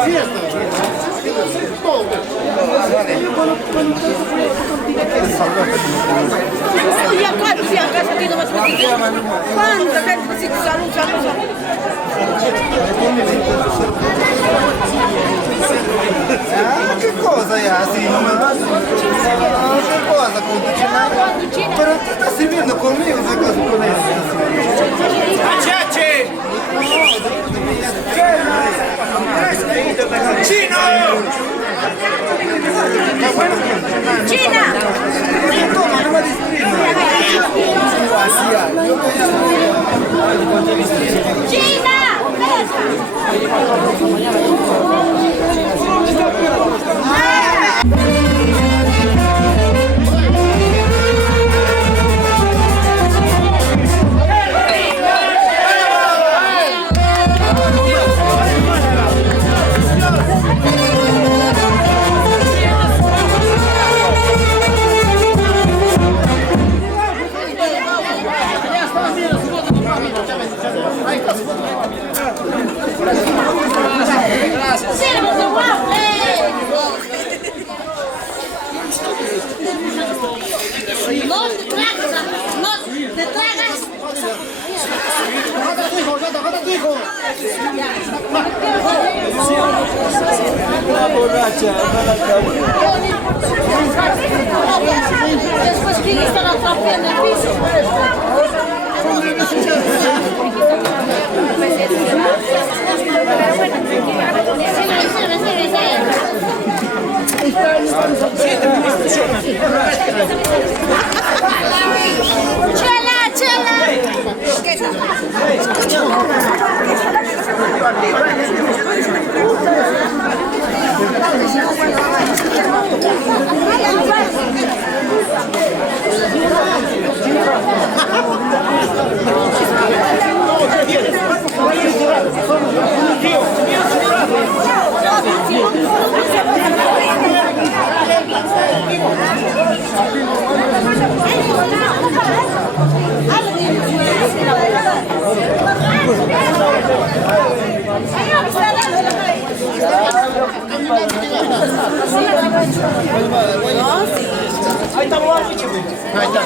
Uy, acá, sí, acá se tiene más pequeño. ¿Cuánta gente? Sí, salud, salud, salud. Ah, che cosa è así? No me das. Ah, che cosa con tu cena? Pero tú estás sirviendo conmigo, ¿qué cosa con eso? ¡Machache! ¡Chino! ¡China! Toma, no me ¡China! No te tragas, no te tragas. Una borracha, Después que están atrapando el piso. Chela, chela. Ahí está, ahí está.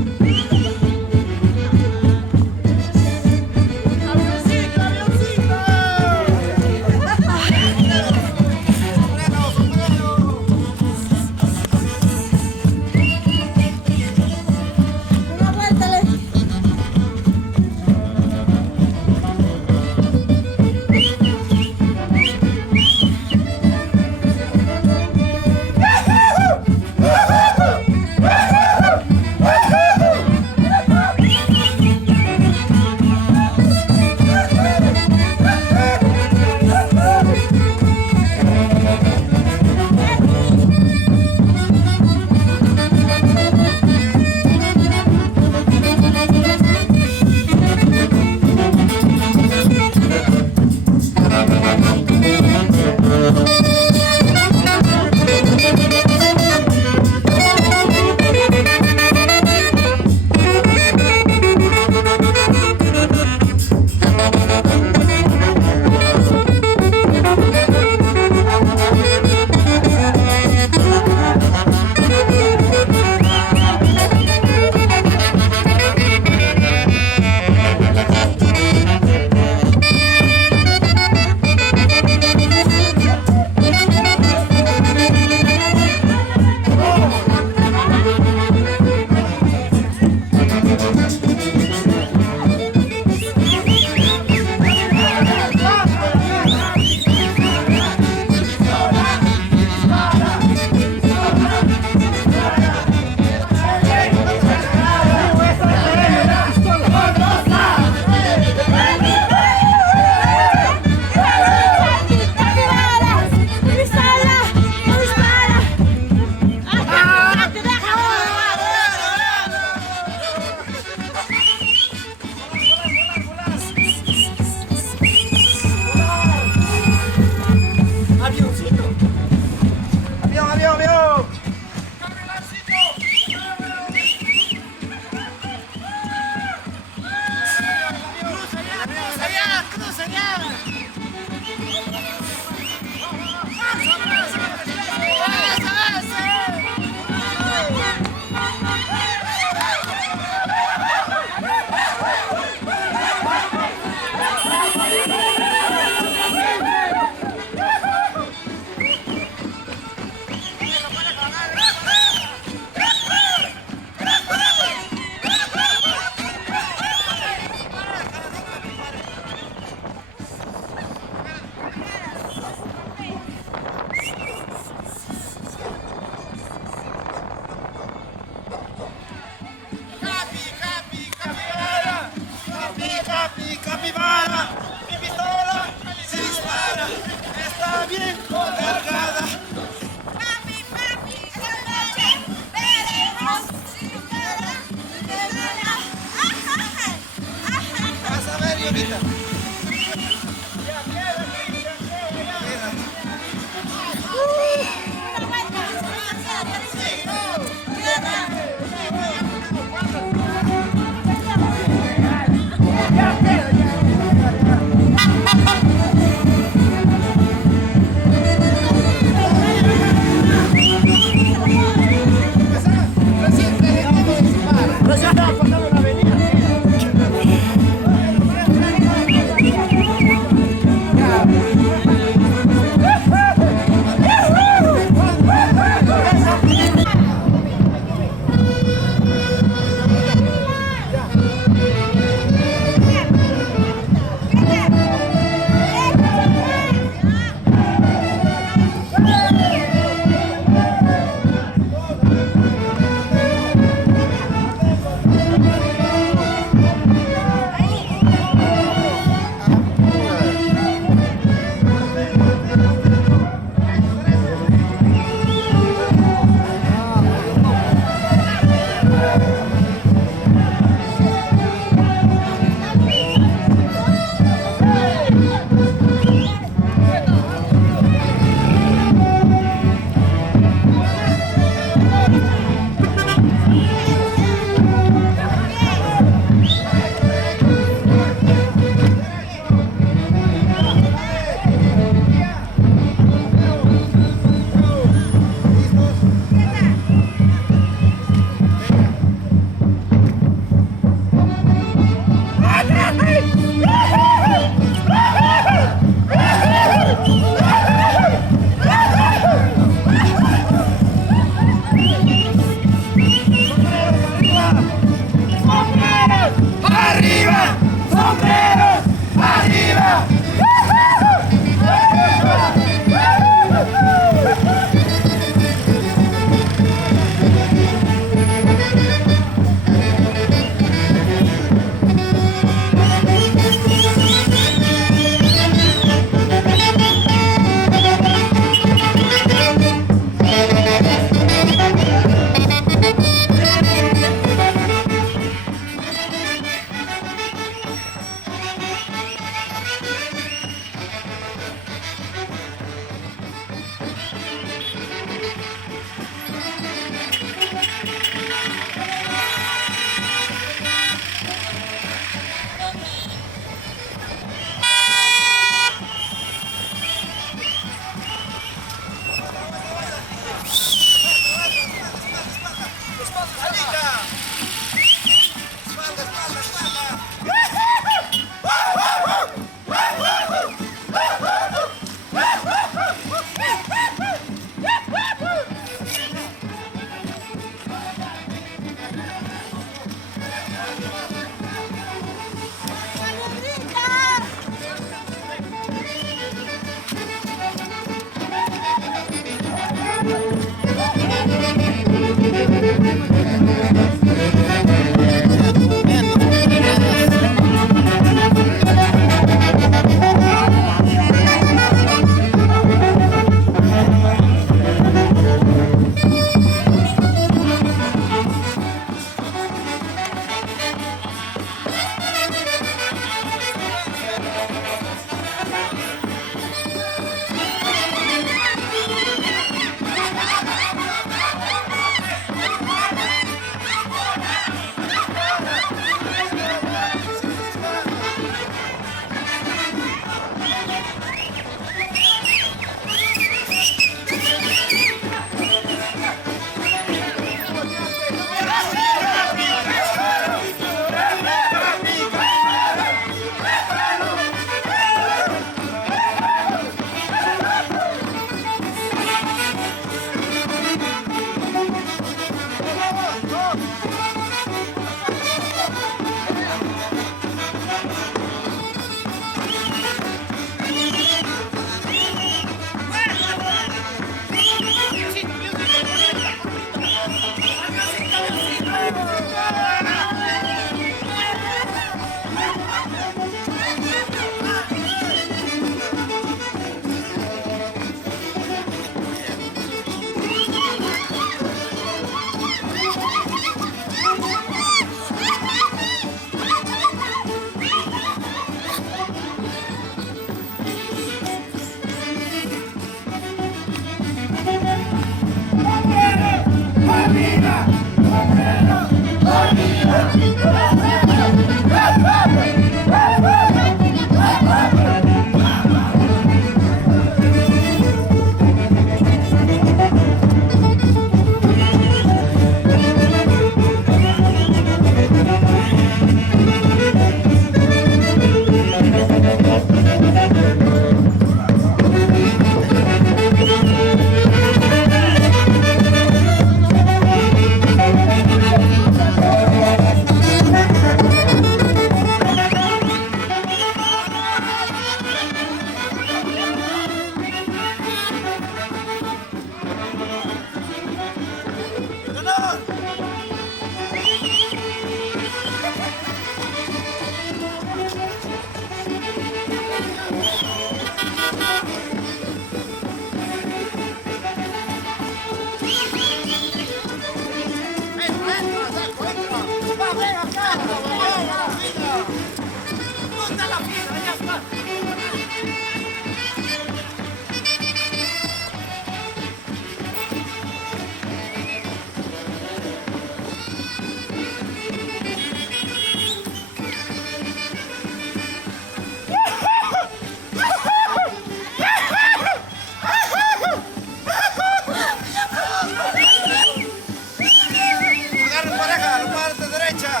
Agarren pareja, la parte derecha.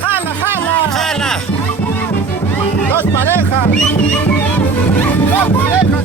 ¡Jala, jala! ¡Jala! ¡Dos parejas! ¡Dos parejas!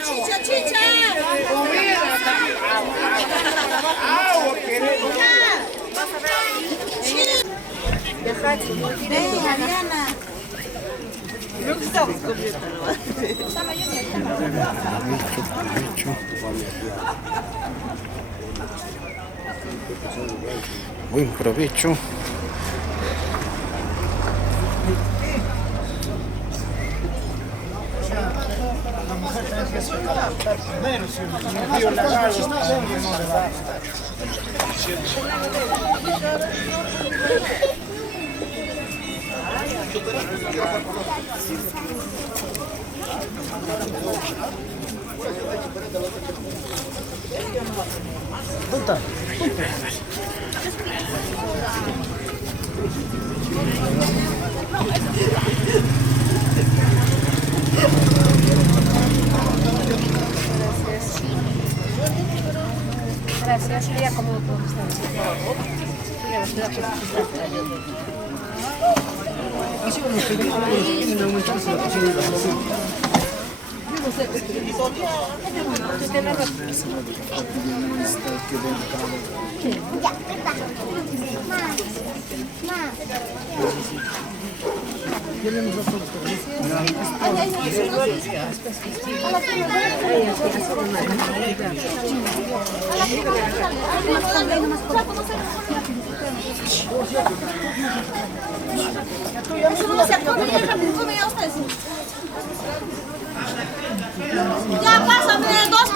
Chicha, chicha. Ariana. Buen provecho. Gracias, sería como todo. Ya pásame dos.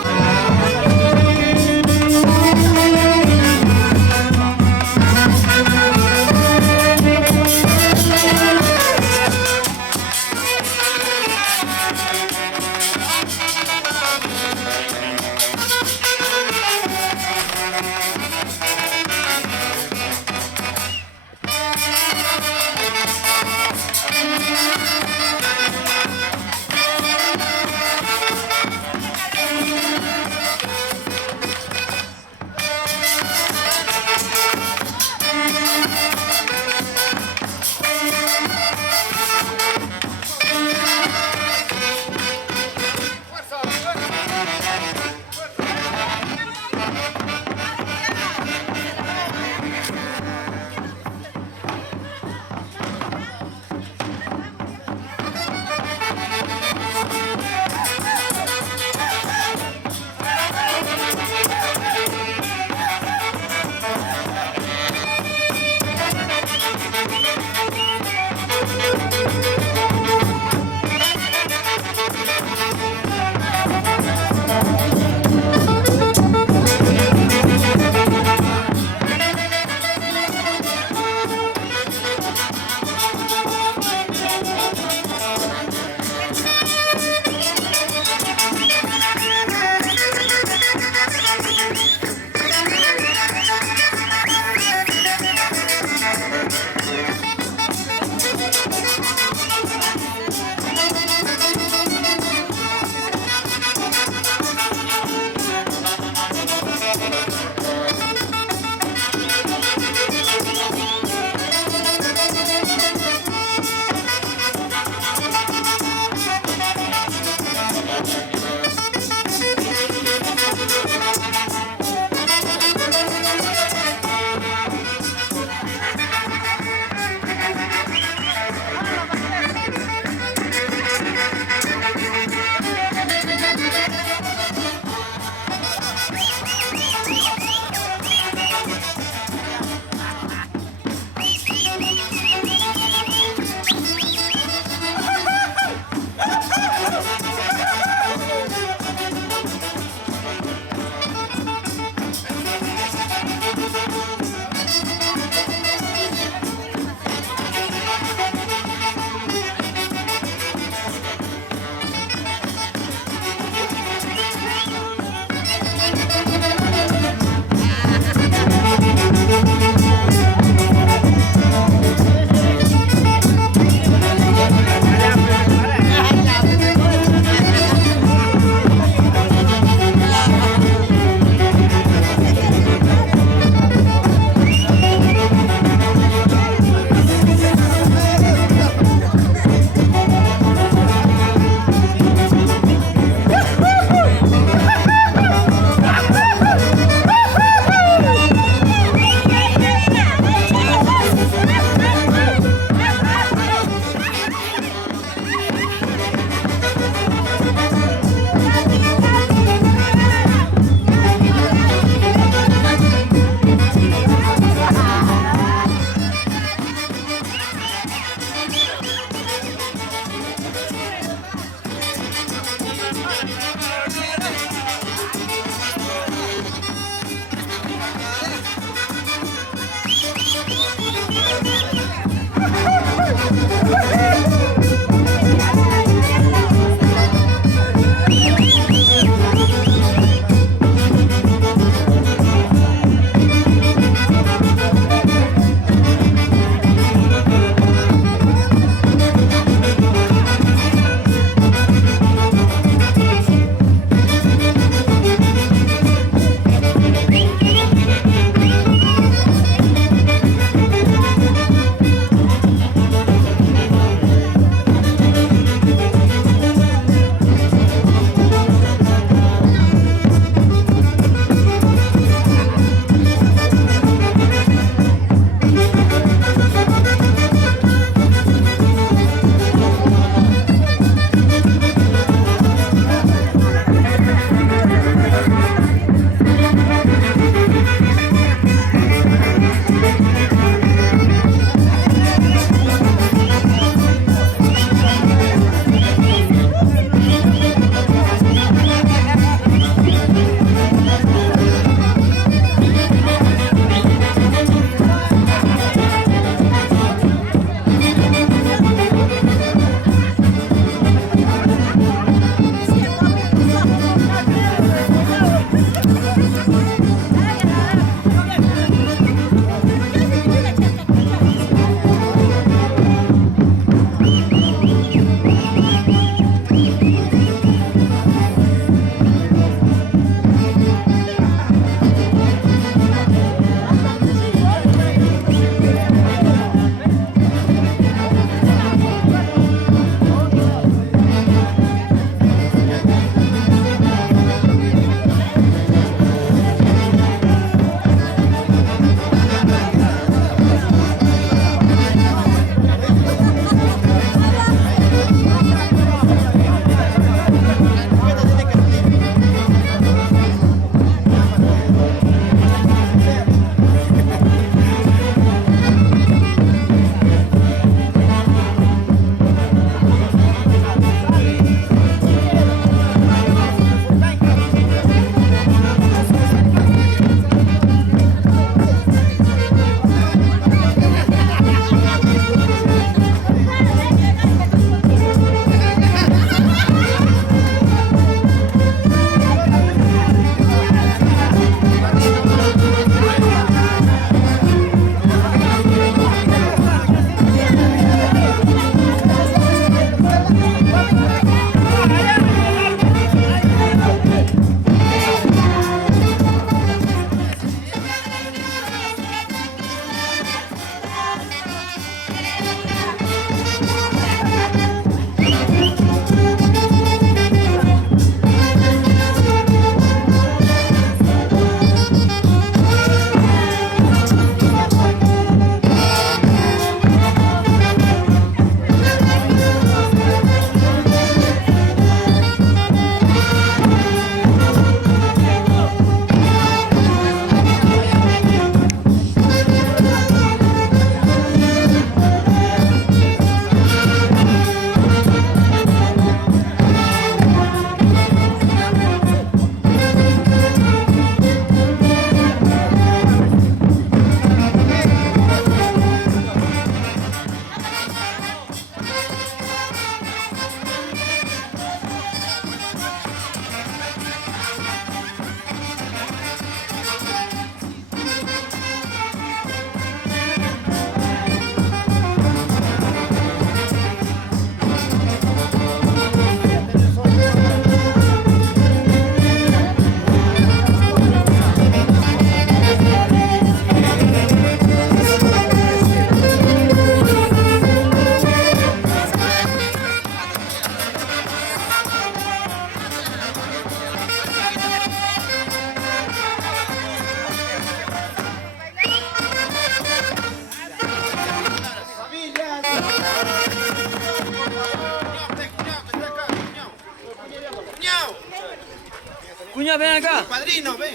cuñado, ven acá. Padrino, ven.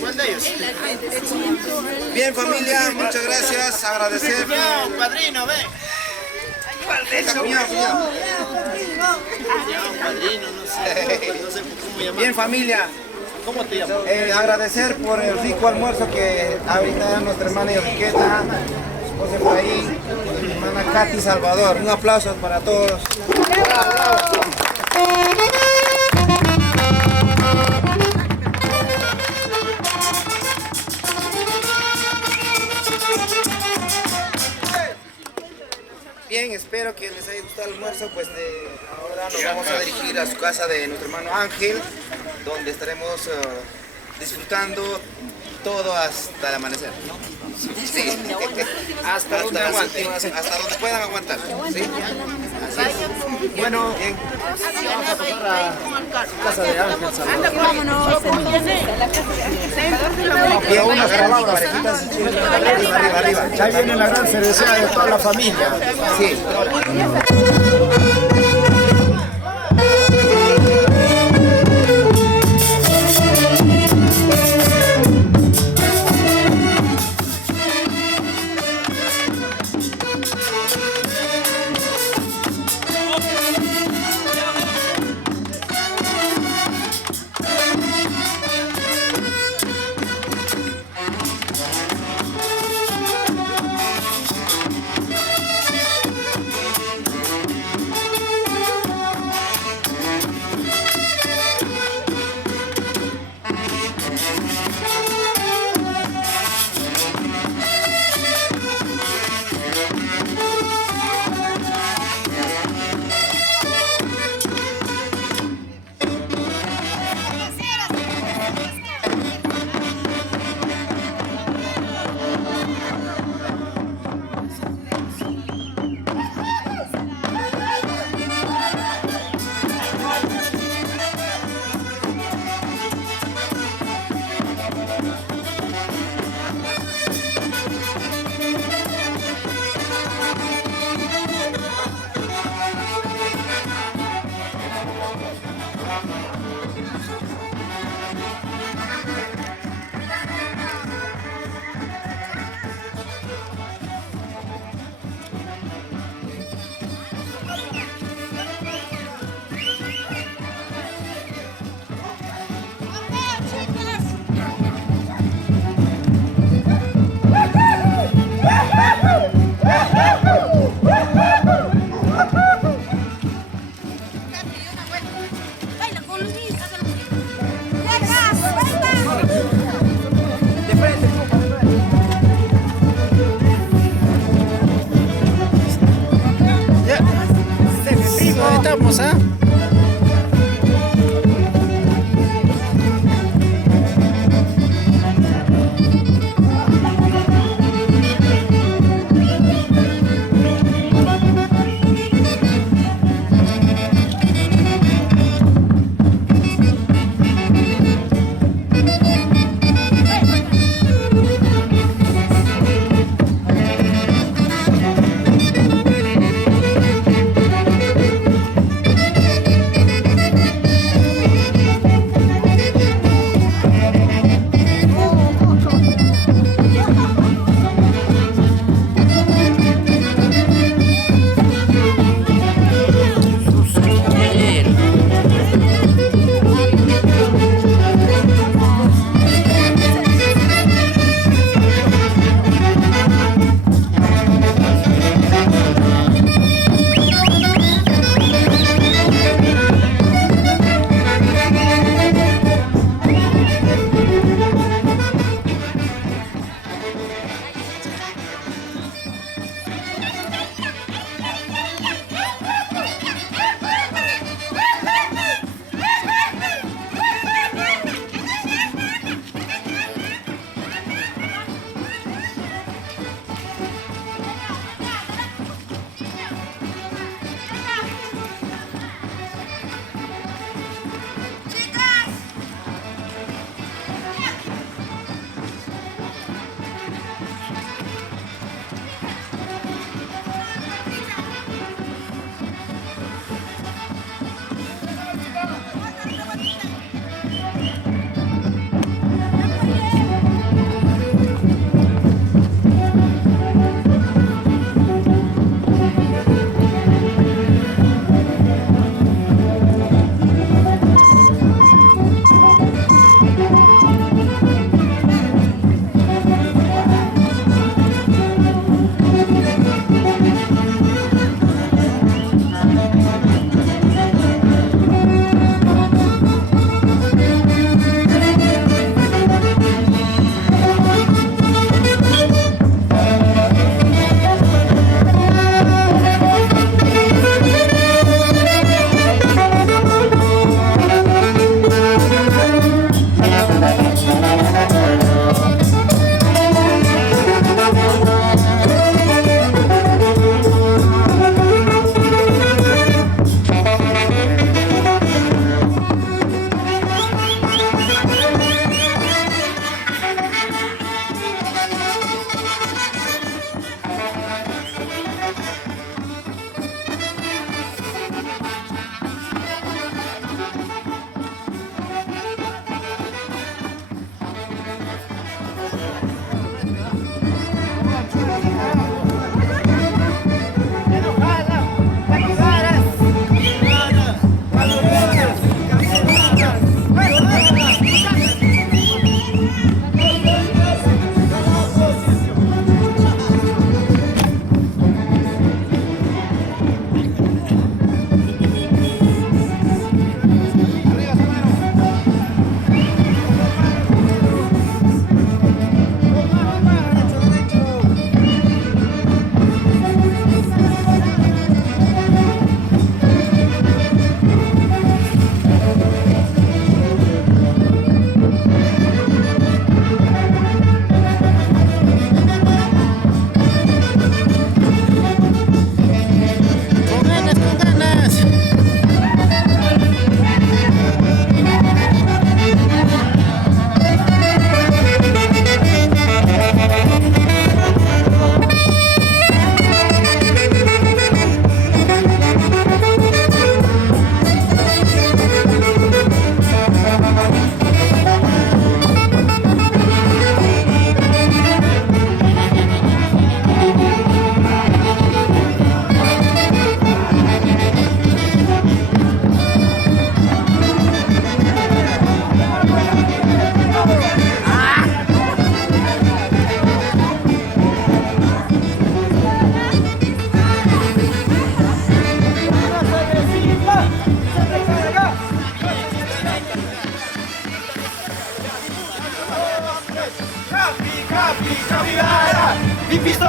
¿Cuál de ellos? Bien, familia, muchas gracias. Agradecer. Padrino, ven. Cuñado. Padrino, no sé cómo llamar. Bien, familia. ¿Cómo te llamas? Agradecer por el rico almuerzo que ahorita nuestra hermana Enriqueta, José Efraín, mi hermana Katy Salvador. Un aplauso para todos. Bien, espero que les haya gustado el almuerzo, pues ahora nos vamos a dirigir a su casa de nuestro hermano Ángel, donde estaremos disfrutando todo hasta el amanecer, ¿no? Sí. Hasta donde puedan aguantar. ¿Sí? Así es. Bueno, bien. Casa de Ángel Salvador. Anda, vámonos. Bien, unas palabras parejitas. Arriba. Ya viene la gran cervecera de toda la familia. Sí. Estamos, ¿ah?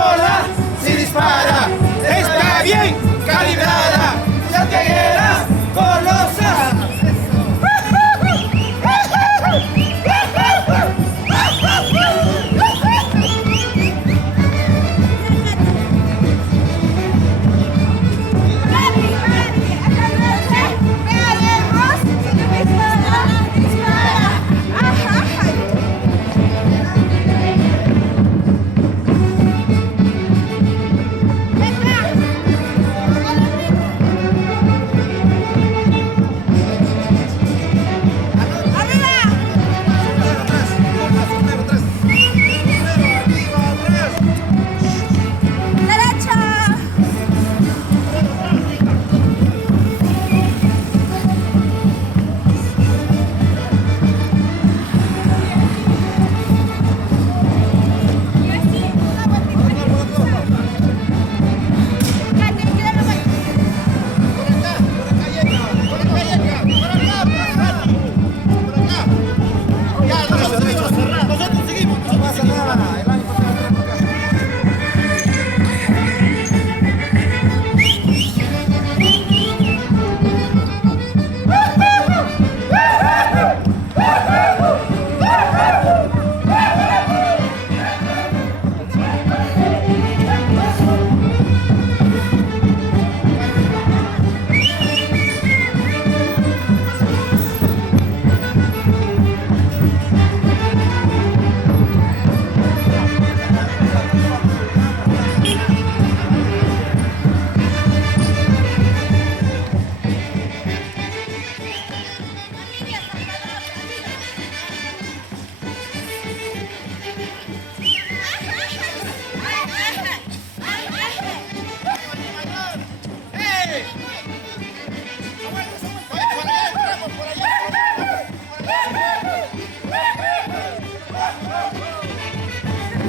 pistola si dispara, está bien calibrada, santiaguera colosa.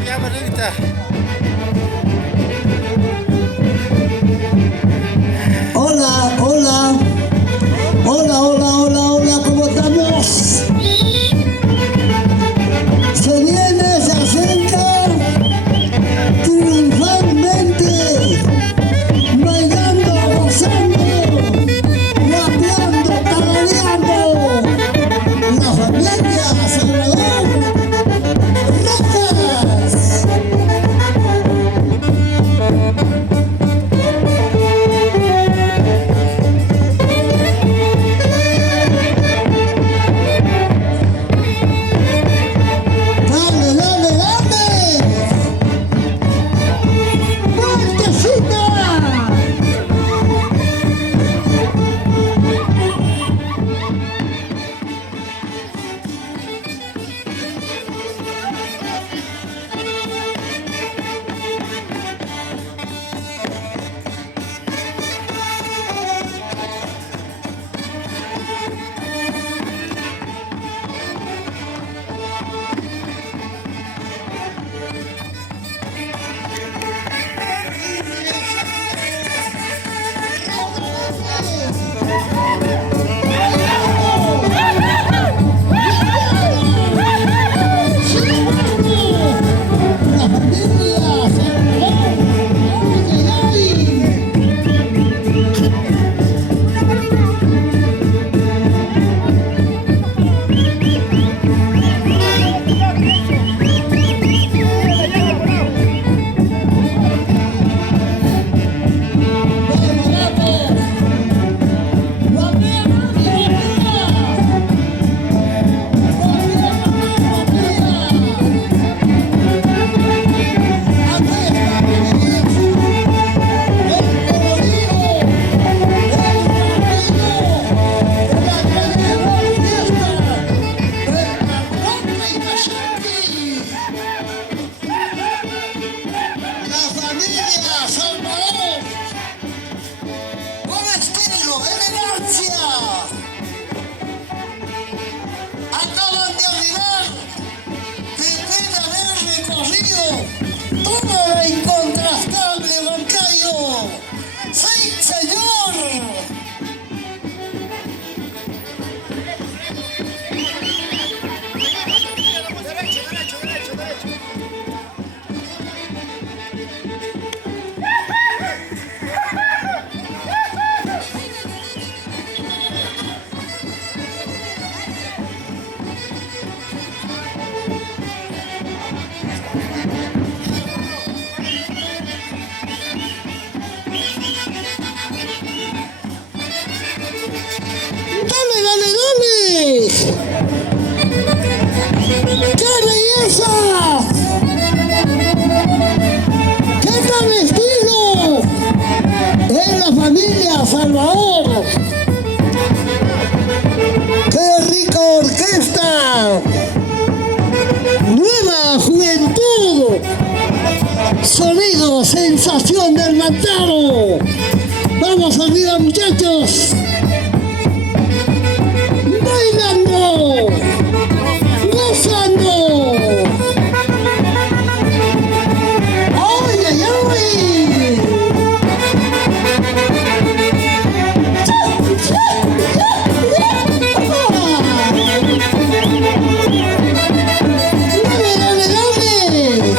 Ya, Margarita. Hola, hola. Hola, hola, hola, hola, ¿cómo estamos? Se viene, se acerca triunfalmente, bailando, gozando, rapeando, tarareando. La familia Salvador Rojas. sonido, sensación del Mantaro. Vamos arriba, muchachos. Bailando, gozando. ¡Ay, ay, ay! ¡Dale, dale, dale!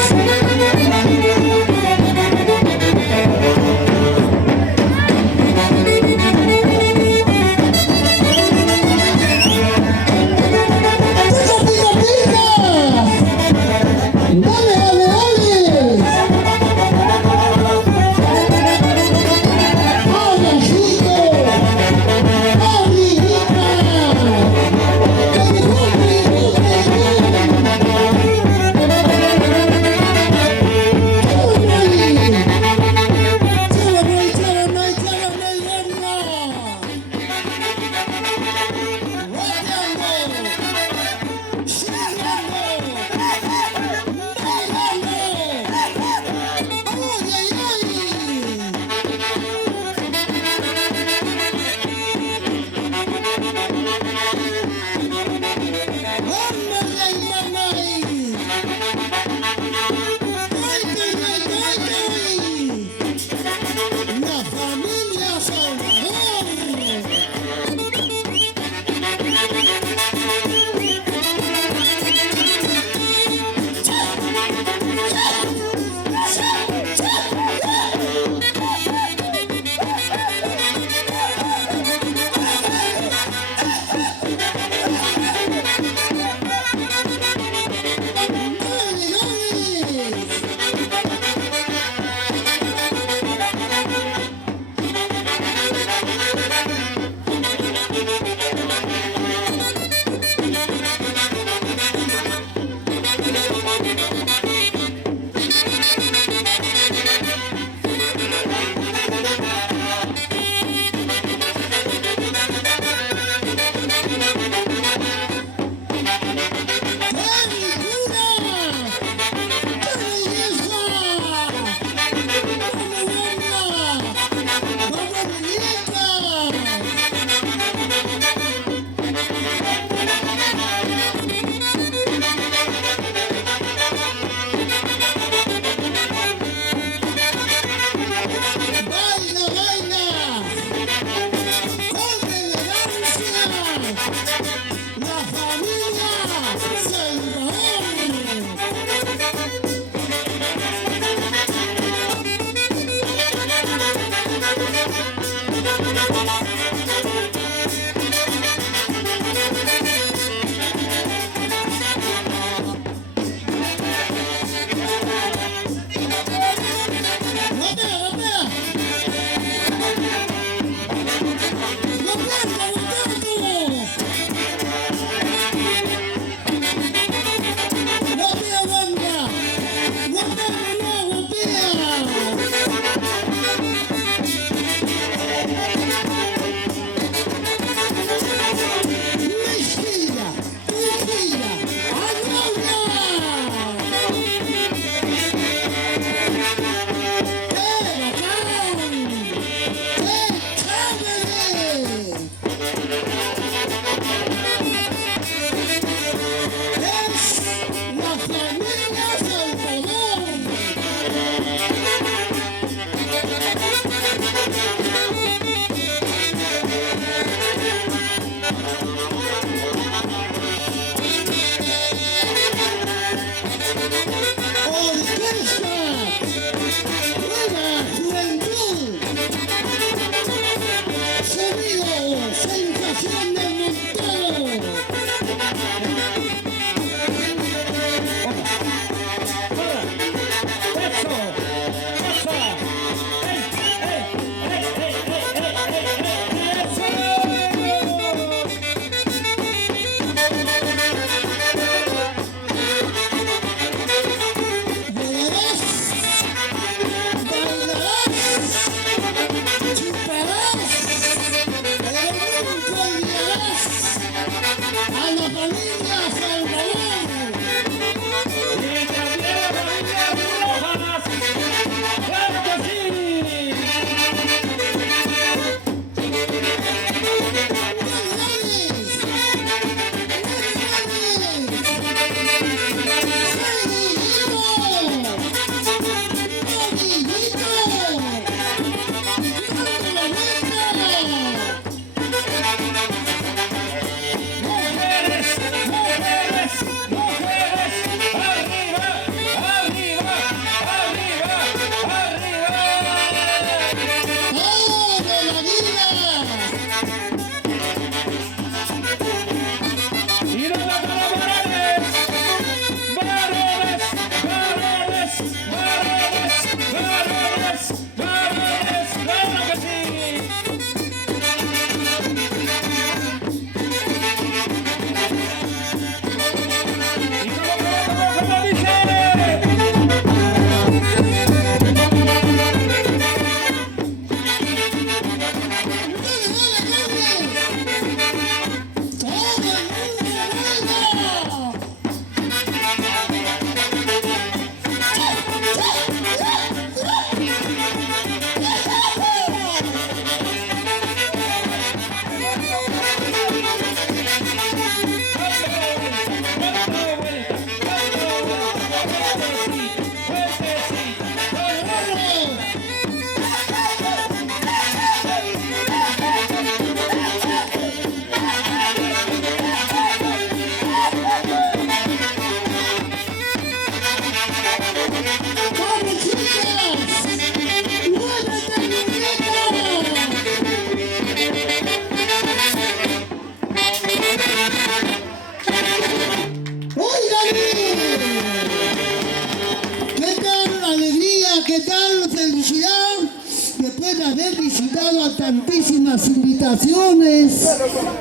haber visitado a tantísimas invitaciones,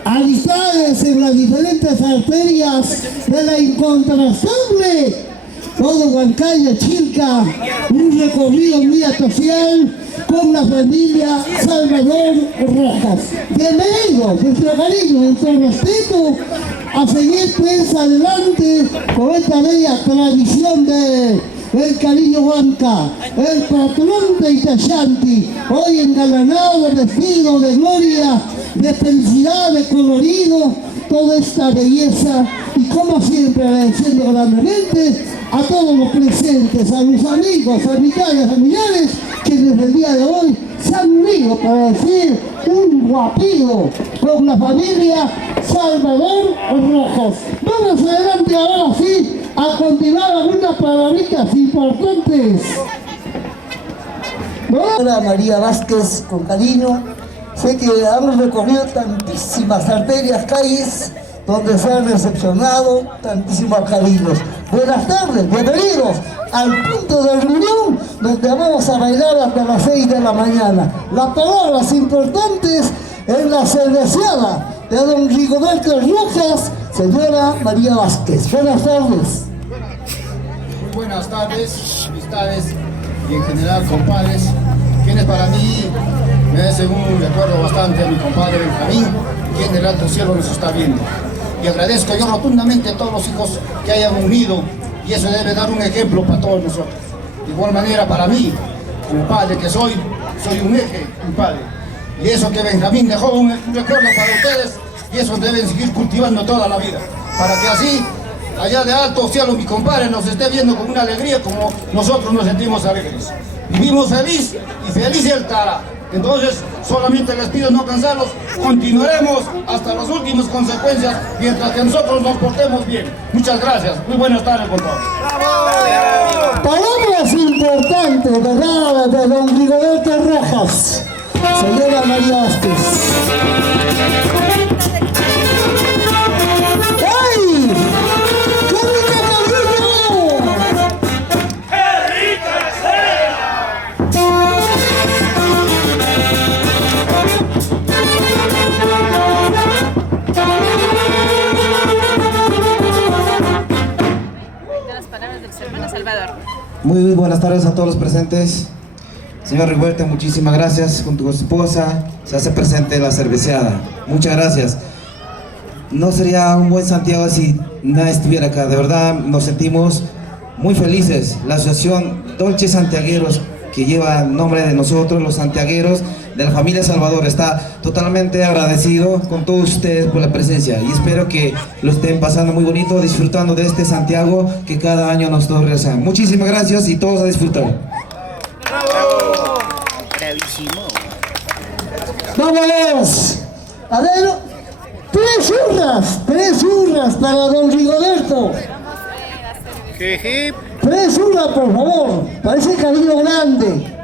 amistades en las diferentes arterias de la incontrastable todo Huancayo, Chilca, un recorrido muy especial con la familia Salvador Rojas. Bienvenidos, nuestro cariño, nuestro respeto, a seguir pues adelante con esta bella tradición de el cariño Huanca, el patrón de Itachanti, hoy engalanado, vestido de gloria, de felicidad, de colorido, toda esta belleza, y como siempre agradeciendo grandemente a todos los presentes, a los amigos, amistades, familiares, quienes el día de hoy se han unido para decir un guapido con la familia Salvador Rojas. Vamos adelante ahora sí a continuar algunas palabritas importantes. Hola María Vázquez, con cariño. Sé que hemos recorrido tantísimas arterias, calles, donde se han recepcionado tantísimos cariños. Buenas tardes, bienvenidos al punto de reunión donde vamos a bailar hasta las 6 de la mañana. Las palabras importantes en la cerveceada de don Rigoberto Rojas, señora María Vázquez. Buenas tardes. Muy buenas tardes, amistades y en general compadres, quienes para mí me hacen un recuerdo bastante a mi compadre Benjamín, quien del alto cielo nos está viendo. Y agradezco yo rotundamente a todos los hijos que hayan unido, y eso debe dar un ejemplo para todos nosotros. De igual manera para mí, como padre que soy un eje, un padre. Y eso que Benjamín dejó un recuerdo para ustedes, y eso deben seguir cultivando toda la vida, para que así, allá de alto cielo, mi compadre nos esté viendo con una alegría como nosotros nos sentimos alegres. Vivimos feliz y feliz él estará. Entonces, solamente les pido no cansarlos, continuaremos hasta las últimas consecuencias mientras que nosotros nos portemos bien. Muchas gracias, muy buenas tardes con todos. Palabras importantes, ¿verdad?, de don Rigoberto Rojas, señora María Vázquez. ¡Ay! ¡Qué rico cariño! Las palabras del hermano Salvador. Muy buenas tardes a todos los presentes. Señor Rigoberto, muchísimas gracias. Con tu esposa se hace presente la cerveceada. Muchas gracias. No sería un buen Santiago si nadie estuviera acá. De verdad nos sentimos muy felices. La asociación Dolce Santiagueros, que lleva el nombre de nosotros, los santiagueros de la familia Salvador, está totalmente agradecido con todos ustedes por la presencia, y espero que lo estén pasando muy bonito, disfrutando de este Santiago que cada año nos regresa. Muchísimas gracias y todos a disfrutar. ¡Bravo! ¡Bravísimo! ¡Vamos! A ver, tres urras para don Rigoberto. Tres urras, por favor, para ese cariño grande.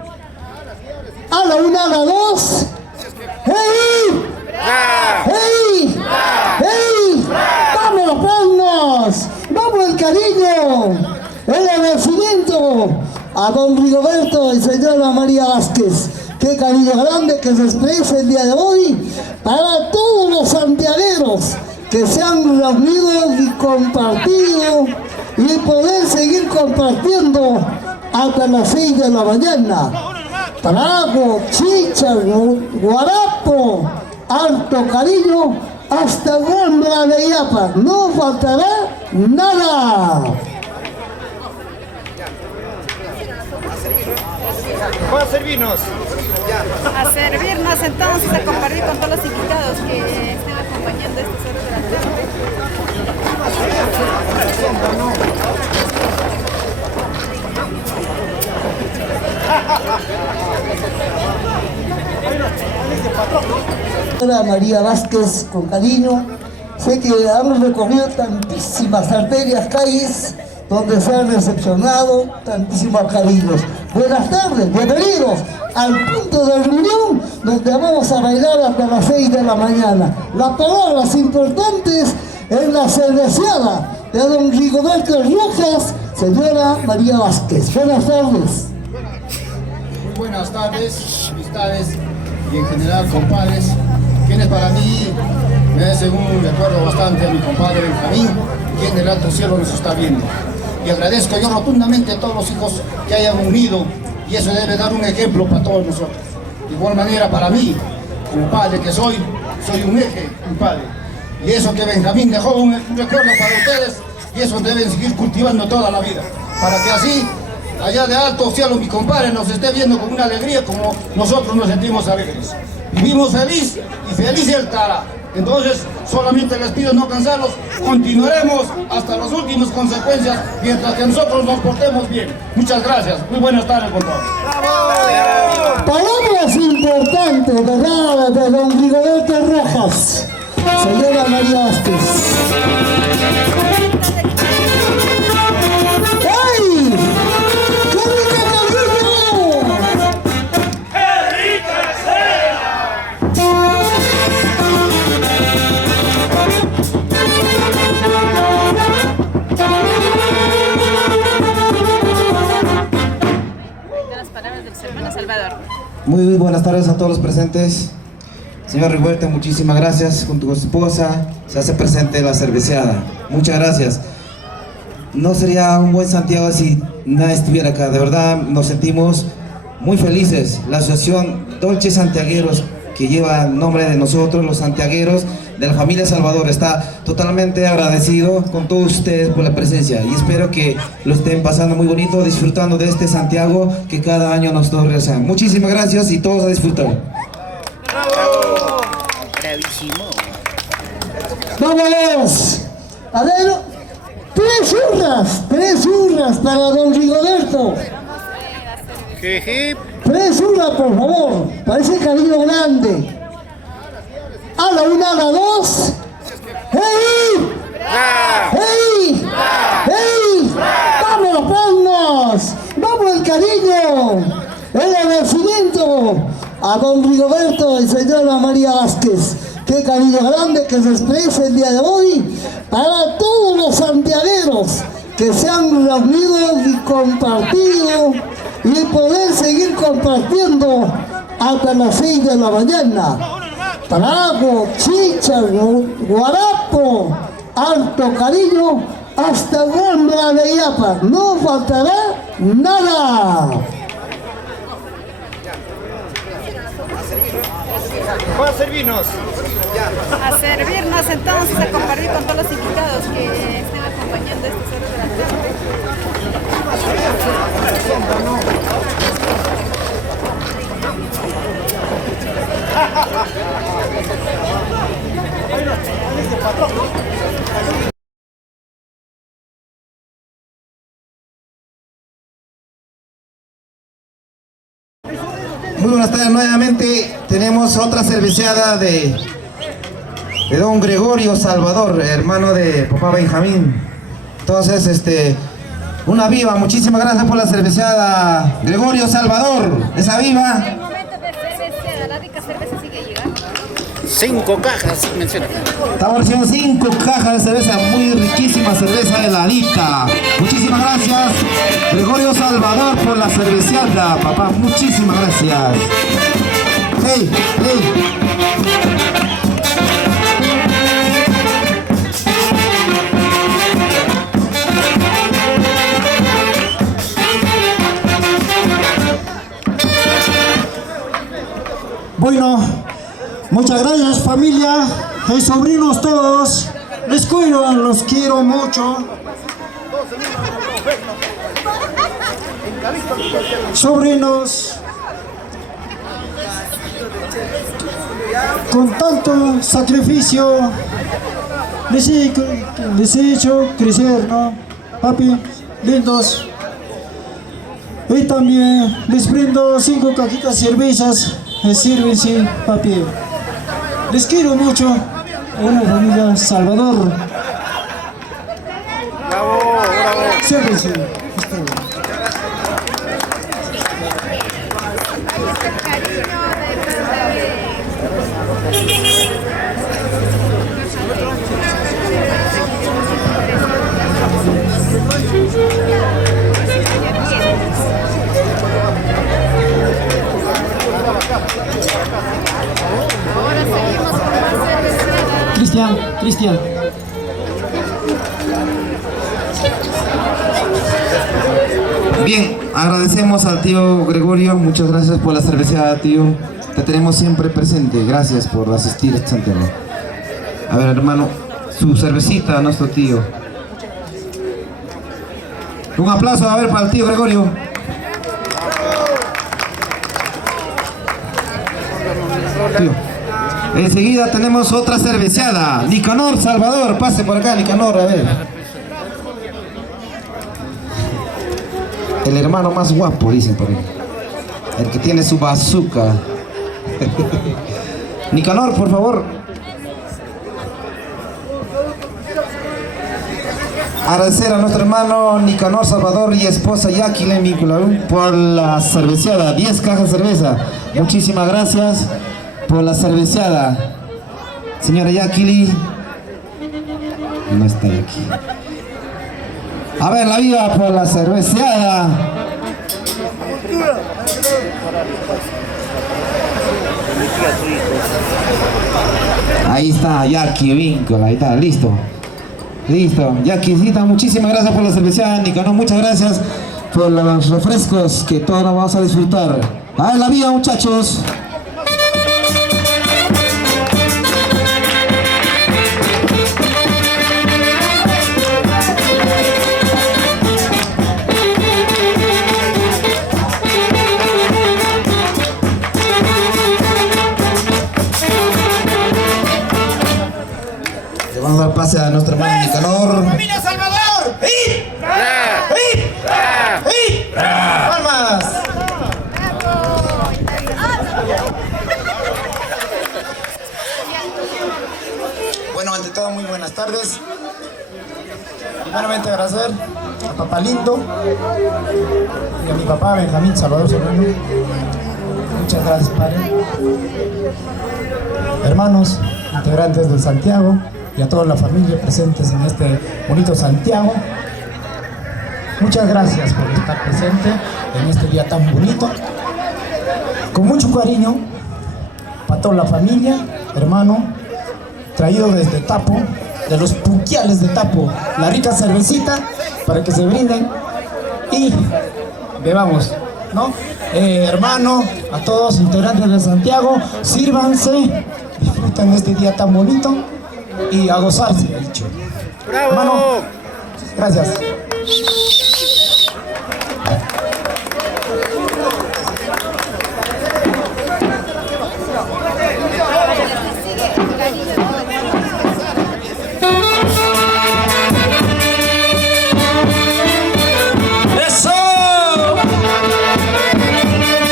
A la una, a la dos. ¡Hey! ¡Hey! ¡Hey! ¡Vamos, vamos! ¡Vamos el cariño! El agradecimiento a don Rigoberto y señora María Vázquez. Qué cariño grande que se expresa el día de hoy para todos los santiagueros que se han reunido y compartido, y poder seguir compartiendo hasta las 6 de la mañana. Trago, chicha, guarapo, harto cariño, hasta Góndola de Yapa. No faltará nada. ¿Va a servirnos? A servirnos entonces, a compartir con todos los invitados que estén acompañando estas horas de la tarde. Señora María Vázquez, con cariño. Sé que hemos recorrido tantísimas arterias, calles, donde se han recepcionado tantísimos cariños. Buenas tardes, bienvenidos al punto de reunión donde vamos a bailar hasta las 6 de la mañana. Las palabras importantes en la cerveceada de don Rigoberto Rojas, señora María Vázquez. Buenas tardes. Muy buenas tardes, amistades y en general compadres, quienes para mí me hacen un recuerdo bastante a mi compadre Benjamín, quien del alto cielo nos está viendo. Y agradezco yo rotundamente a todos los hijos que hayan unido, y eso debe dar un ejemplo para todos nosotros. De igual manera para mí, como padre que soy un eje, un padre. Y eso que Benjamín dejó un recuerdo para ustedes, y eso deben seguir cultivando toda la vida, para que así, allá de alto cielo, mi compadre nos esté viendo con una alegría como nosotros nos sentimos alegres. Vivimos feliz y feliz él estará. Entonces, solamente les pido no cansarlos, continuaremos hasta las últimas consecuencias, mientras que nosotros nos portemos bien. Muchas gracias, muy buenas tardes con todos. Palabras importantes, ¿verdad? De don Rigoberto Rojas, señora María Vázquez. ¡Ay! ¡Qué rica Carrillo! ¡Qué rica sea! Las palabras del hermano Salvador. Muy buenas tardes a todos los presentes. Señor Rigoberto, muchísimas gracias. Junto con su esposa se hace presente la cerveceada. Muchas gracias. No sería un buen Santiago si nadie estuviera acá. De verdad nos sentimos muy felices. La asociación Dolce Santiagueros, que lleva el nombre de nosotros, los santiagueros de la familia Salvador, está totalmente agradecido con todos ustedes por la presencia, y espero que lo estén pasando muy bonito, disfrutando de este Santiago que cada año nosotros realizamos. Muchísimas gracias y todos a disfrutar. ¡Vamos! A ver, tres hurras para don Rigoberto. Tres hurras, por favor, para ese cariño grande. A la una, a la dos. ¡Hey! ¡Hey! ¡Hey! ¡Vamos las palmas! ¡Vamos el cariño! El agradecimiento a don Rigoberto y señora María Vázquez. Qué cariño grande que se expresa el día de hoy para todos los santiagueros que se han reunido y compartido, y poder seguir compartiendo hasta las 6 de la mañana. Trago, chicha, guarapo, alto cariño, hasta Rambla de Iapa. No faltará nada. ¿Puedo servirnos? A servirnos entonces, a compartir con todos los invitados que estén acompañando estos horas de la tarde. Muy buenas tardes nuevamente. Tenemos otra cerveceada de don Gregorio Salvador, hermano de papá Benjamín. Entonces, una viva. Muchísimas gracias por la cerveceada, Gregorio Salvador. Esa viva. El momento de cerveza, la rica cerveza sigue llegando. 5 cajas, sí, menciona. Estamos recibiendo 5 cajas de cerveza, muy riquísima cerveza heladita. Muchísimas gracias, Gregorio Salvador, por la cerveceada, papá. Muchísimas gracias. ¡Hey! ¡Hey! Bueno, muchas gracias familia y sobrinos todos. Les cuido, los quiero mucho. Sobrinos, con tanto sacrificio les he hecho crecer, ¿no? Papi, lindos. Y también les brindo 5 cajitas de cervezas. Sírvense, papi. Les quiero mucho. Una familia Salvador. Bravo, bravo. Sírvense. Acá. Cristian. Bien, agradecemos al tío Gregorio, muchas gracias por la cerveza, tío. Te tenemos siempre presente, gracias por asistir a Santiago. A ver, hermano, su cervecita a nuestro tío. Un aplauso, a ver, para el tío Gregorio. Tío. Enseguida tenemos otra cerveceada. Nicanor Salvador, pase por acá, Nicanor, a ver. El hermano más guapo, dicen por ahí. El que tiene su bazooka. Nicanor, por favor. Agradecer a nuestro hermano Nicanor Salvador y esposa Jacqueline Vincularú por la cerveceada, 10 cajas de cerveza. Muchísimas gracias por la cerveceada. Señora Jacqueline. No está aquí. A ver, la viva por la cerveceada. Ahí está Jackie Víncola, ahí está, listo. Listo, Jackiecita, muchísimas gracias por la cerveceada, Nicanor, muchas gracias por los refrescos que todos nos vamos a disfrutar. A ver, la viva, muchachos. Le vamos a dar pase a nuestro hermano Nicanor. ¡Familia Salvador! ¡Palmas! Bueno, ante todo, muy buenas tardes. Primeramente agradecer a Papá Lindo y a mi papá Benjamín Salvador Serrano. Muchas gracias, padre. Hermanos, integrantes del Santiago y a toda la familia presentes en este bonito Santiago. Muchas gracias por estar presente en este día tan bonito. Con mucho cariño para toda la familia, hermano, traído desde Tapo, de los Puquiales de Tapo, la rica cervecita para que se brinden y bebamos, ¿no? Hermano, a todos integrantes de Santiago, sírvanse, disfruten este día tan bonito y a gozarse, he dicho. ¡Bravo! Hermano, gracias. ¡Eso!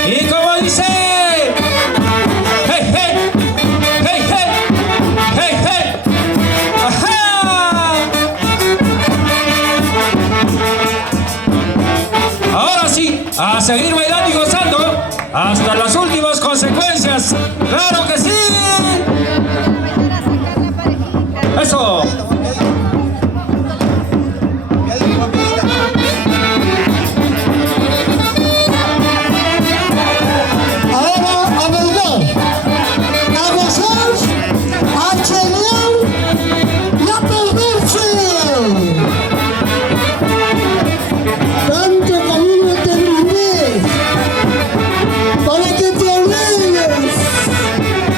Y como dice, ¡hey, hey! ¡Hey, hey! ¡Hey, hey! ¡Ajá! Ahora sí, a seguir bailando y gozando hasta las últimas consecuencias. ¡Claro que sí! ¡Eso! Ahora a bailar, a gozar, a chelear y a perderse. Tanto camino te brindé para que te alegres.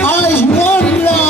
¡Ay, morra!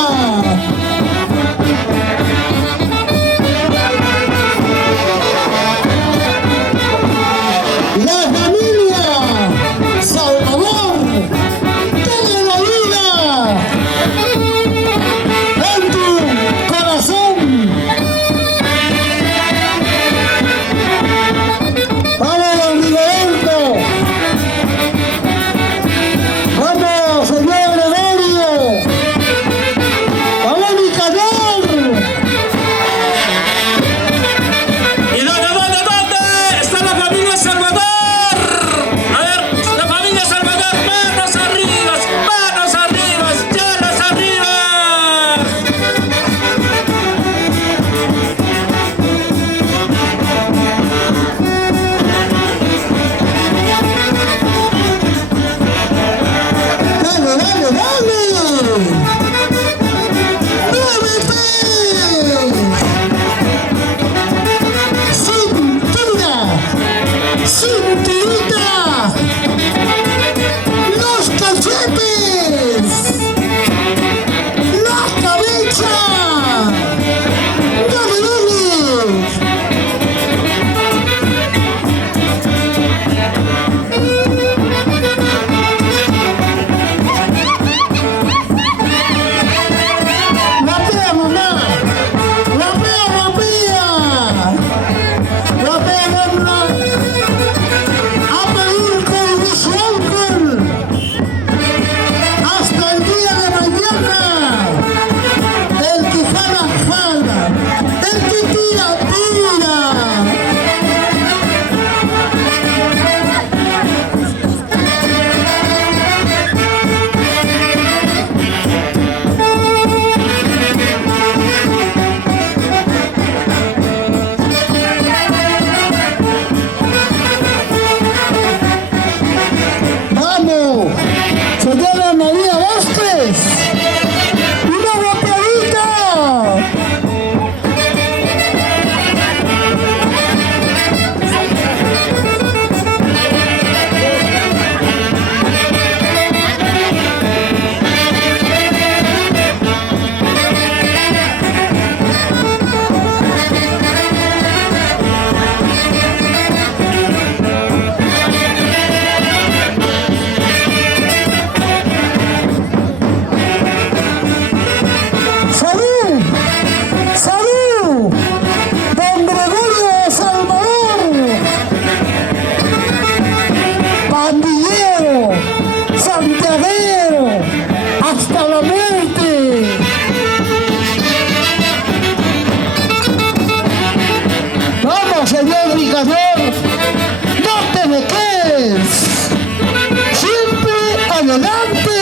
luchador, no te dejes, siempre adelante.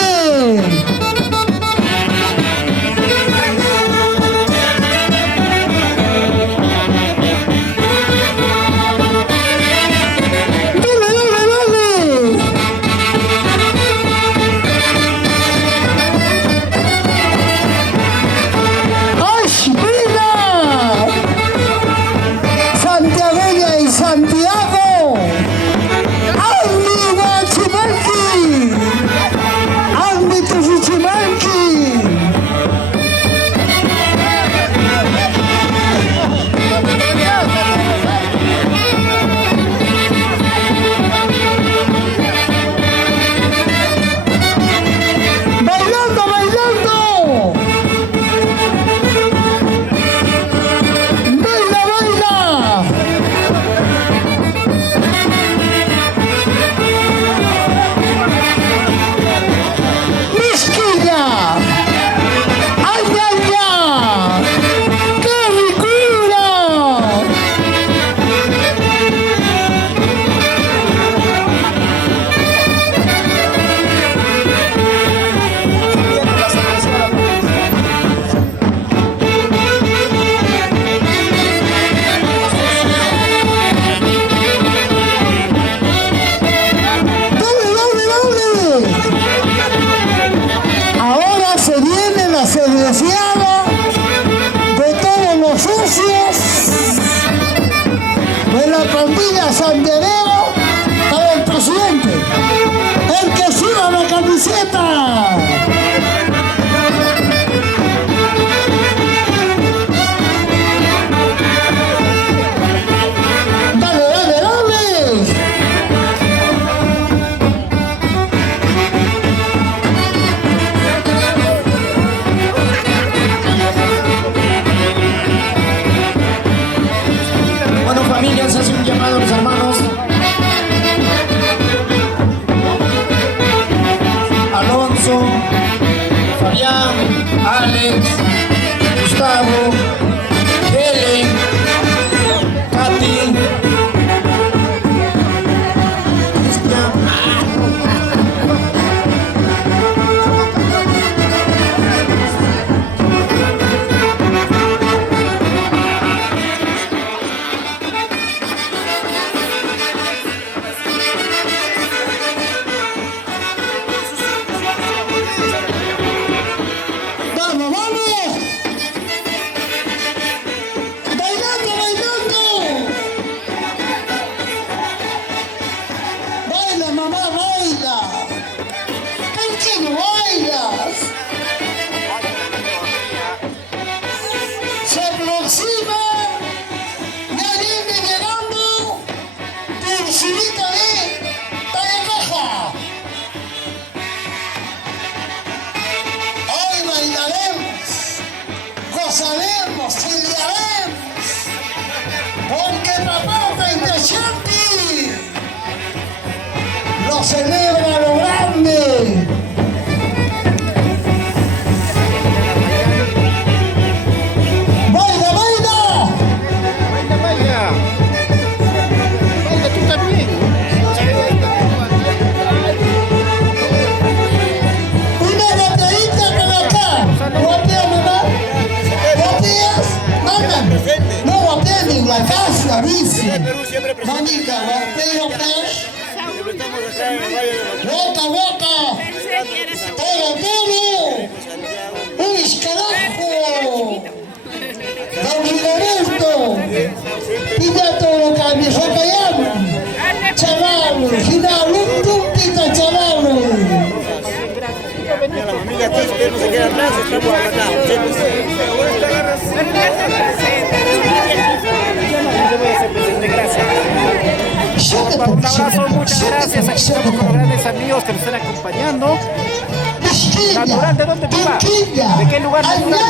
Celebra lo grande. ¡Baila, baila! Baila, baila. Baila tú también. Una bateadita para acá. ¿Guapea, mamá? ¿Guapeas? Mamá. No guapean en la casa, dice. Mamita, guapeo, pues. ¡Bota, bota! ¡Todo, todo! ¡Uy, carajo! ¡Don Rigoberto! ¡Pilla todo lo que me fue callando! ¡Chaval! ¡Ginal! ¡Un puntito, chaval! La familia Quispe no se queda atrás, estamos atrás. Un abrazo, muchas gracias. Aquí estamos con los grandes amigos que nos están acompañando. Natural, ¿de dónde viva? ¿De qué lugar natural?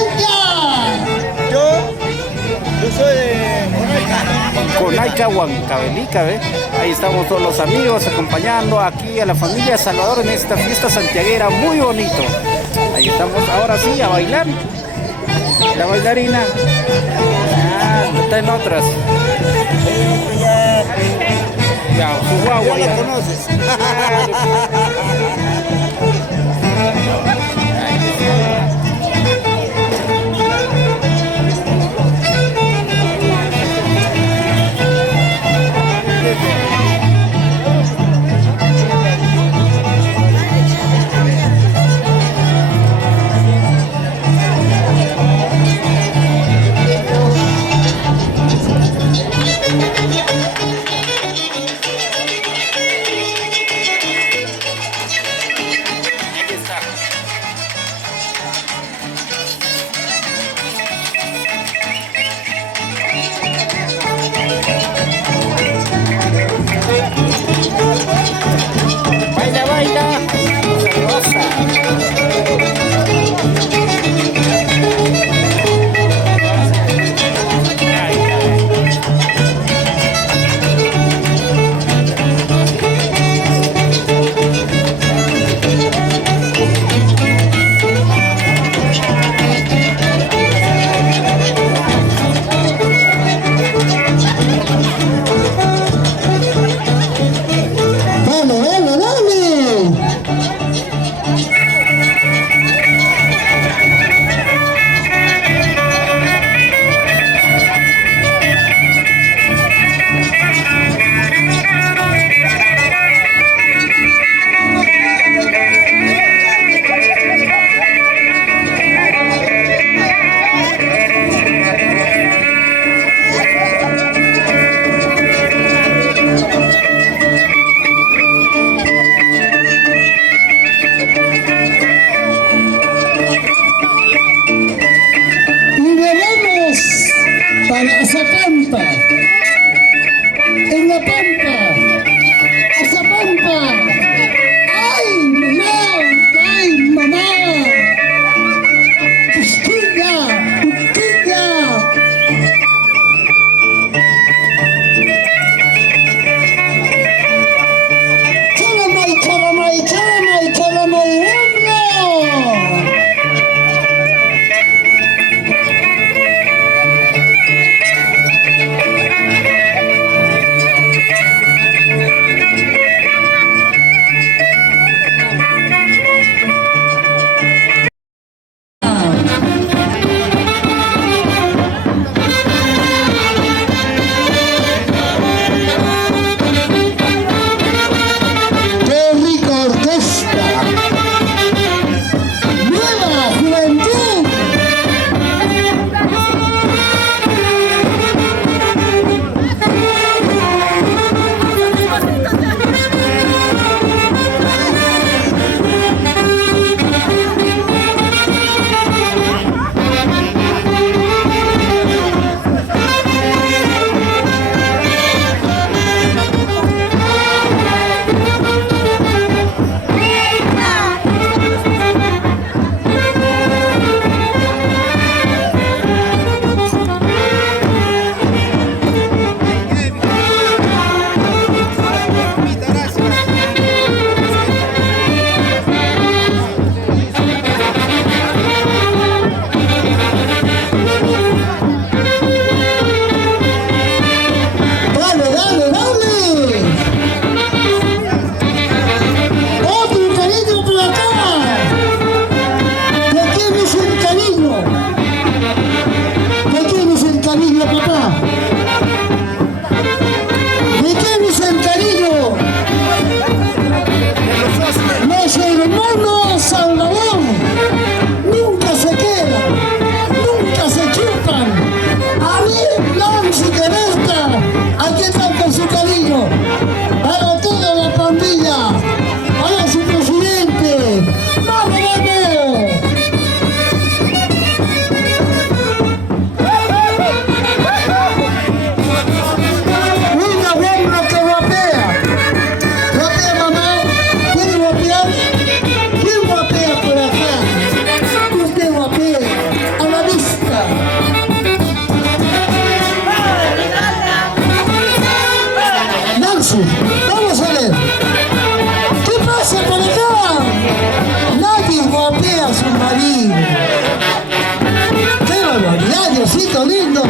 Yo soy de Conaica, Huancavelica, ¿ve? Ahí estamos todos los amigos acompañando aquí a la familia Salvador en esta fiesta santiaguera muy bonito. Ahí estamos ahora sí a bailar. La bailarina. está en otras. Ya, su guagua. Ya la conoces. Baila, baila. Rosa. Dale, dale, dale. Y volvemos para Azapampa. En la Pampa. Azapampa. ¡Ay, mamá! ¡Ay, mamá! ¡Cusquilla! ¡Cusquilla! ¡Chalamay, chalamay, chalamay, chalamay! ¡Bueno! ¡Qué rica orquesta! ¡Nueva juventud! ¡Dale, dale, dale! ¡Otro cariño por acá! ¿De quién es el cariño? ¿De quién es el cariño, papá? ¿De quién es el cariño? Los hermanos Salvador nunca se quedan, nunca se chupan. Ali, Nancy, Queresta, aquí están con su cariño. Para toda la pandilla, para su presidente. ¡Vamos, vamos! Una bomba que guapea. ¿Guapea, mamá? ¿Quiere guapear? ¿Quién guapea por acá? Usted guapea. A la vista. Nancy, vamos a ver. ¿Qué pasa por acá? Nadie guapea a su marido. ¡Qué barbaridad, Diosito lindo!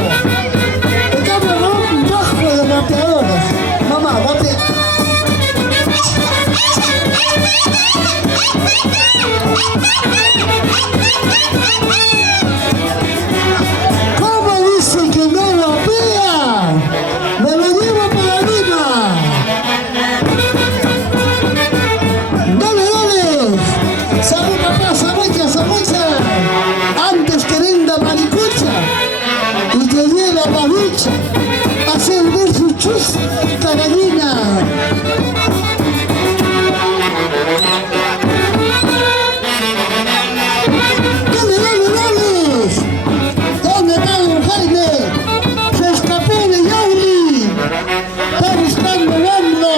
derecha a servir su chus carabina. ¿Dónde va don Jaime? Se escapó de Yauli. Está buscando banda.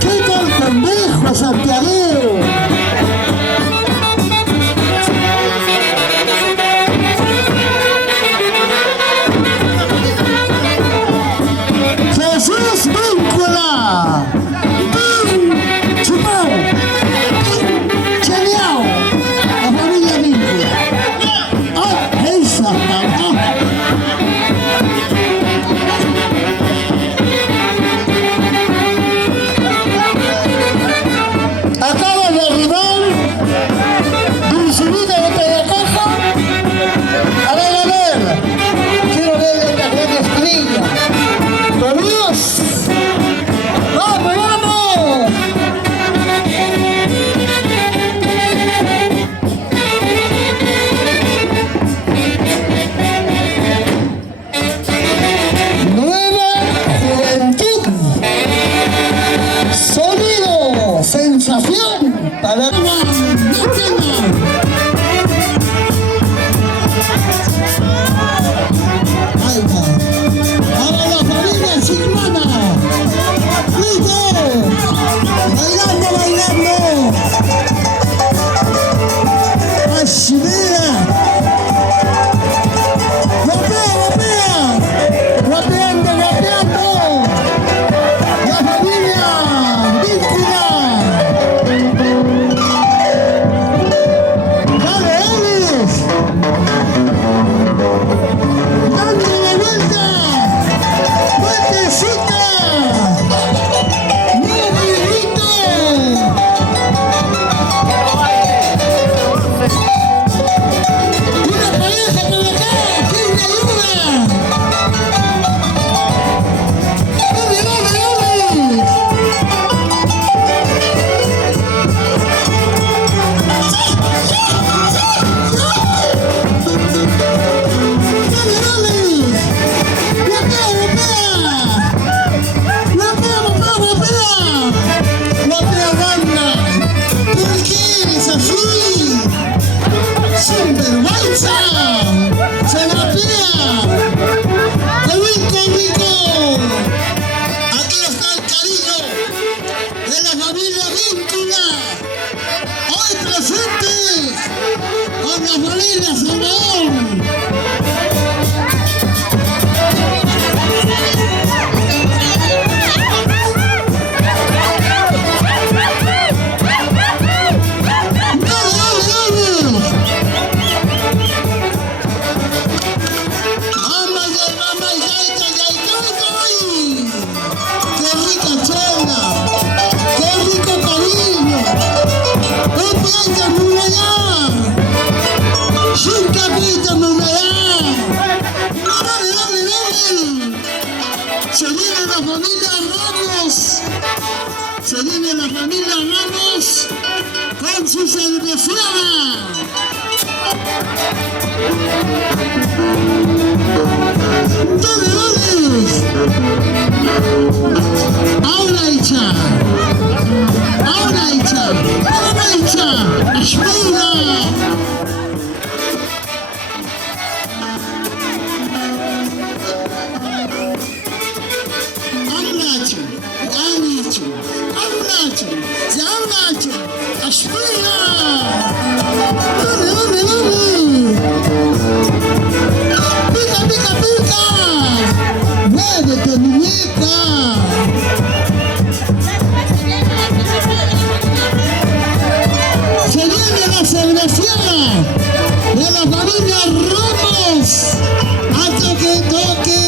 ¡Qué tal pendejo, santiaguero! Jesús Víncula. ¡Pim! ¡Chupao! ¡Pim! ¡Chaleao! La familia Víncula. ¡Ah! ¡Esa mamá! Acaba de arribar Dulcinita de Tayacaja. A ver, quiero ver la gran estrella. ¡Vamos! ¡Vamos, vamos! Nueva juventud. Sonido, sensación para para la familia chilmana. ¡Listo! ¡Bailando, bailando! ¡Ay, mira! ¡Rapea, rapea! ¡Rapeando, rapeando! ¡La familia Víncula! ¡Dale, Elvis! ¡Dale la vuelta! ¡Vueltecita! ¡Movilito! ¡Una pareja por acá! ¡Quién me ayuda! ¡Dale, dale, dale! ¡Dale, dale! ¡Rapea, rapea! ¡Rapea, rapea, rapea! ¡Rapea, banda! ¿Por qué eres así? ¡Sin vergüenza! ¡Se rapea! ¡Qué rico, rico! Aquí está el cariño de la familia Víncula. Hoy presente con la familia Salvador. ¡Qué rica chela! ¡Qué rico cariño! ¡No piensa Murallá! ¡Sin capita Murallá! ¡Dale, dale, dale! Se viene la familia Ramos. Se viene la familia Ramos con su cerveceada. ¡Dale, dale! ¡Ahora hecha! ¡Ahora hecha! ¡Ahora hecha! ¡Espera! ¡Hablacho! ¡Hablacho! ¡Hablacho! ¡Ya hablacho! ¡Espera! ¡Dale, dale, dale! ¡Pica, pica, pica! ¡Muévete, muñeca! Se viene la celebración de la familia Ramos. ¡Hasta que toque!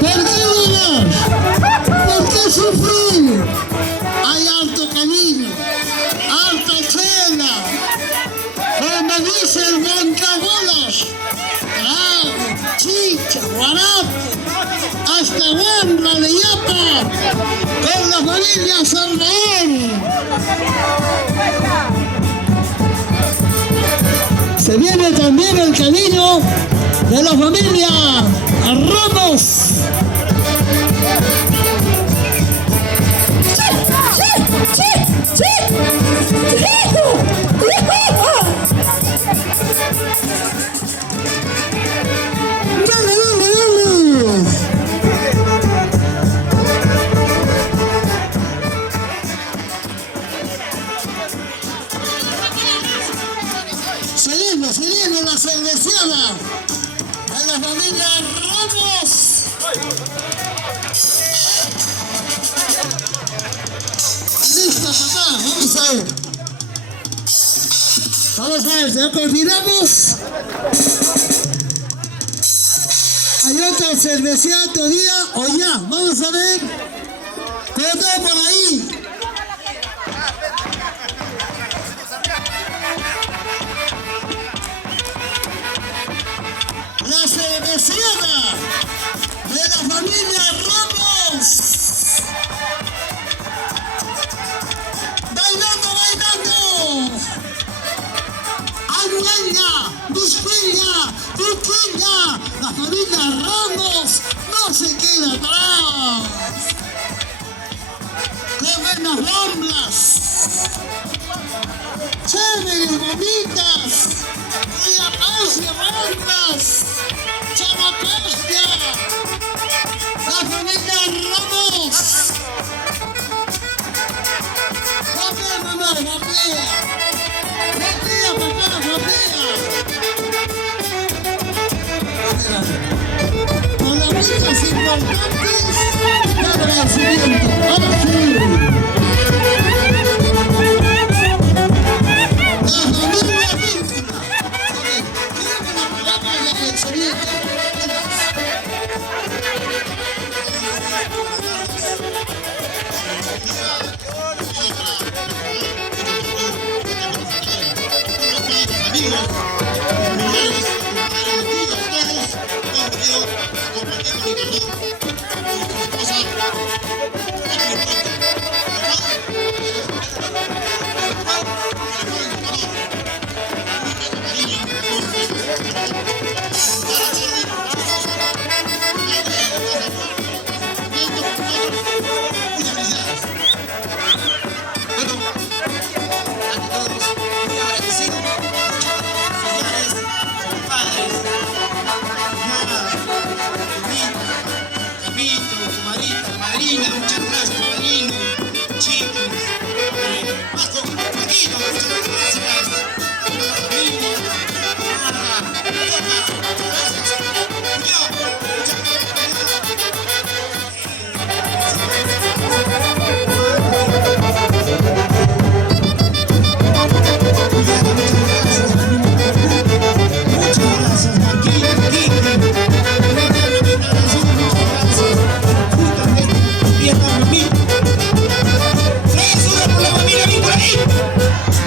¿Por qué vivir? ¿Por qué sufrir? Hay alto camino, alta chela, como dice el Montabolas, chicha, guarapo, hasta Huambra de Yapa, con la familia Salvador. Se viene también el cariño de la familia Ramos. Seguimos la cerveciana de la familia Ramos. Listo, papá, vamos a ver. Vamos a ver, ya coordinamos. Hay otra cerveceada todavía o ya, vamos a ver. Todo por ahí. La cerveceada de la familia Ramos. Bailando, bailando. Arueña, Bisquilla, Turquilla. La familia Ramos no se queda atrás. ¡Qué buenas ramblas! ¡Chéveres, bonitas! ¡Riapacia, ramblas! ¡Chamapacia! ¡La familia Ramos! ¡Rapea, mamá, rapea! ¡Rapea, papá, rapea! Palabritas importantes de agradecimiento. ¡Ahora sí!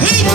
¡Hey!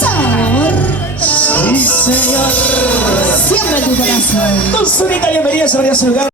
Sabor. Sí, señor. Siempre en tu corazón. Con su bienvenida a su lugar.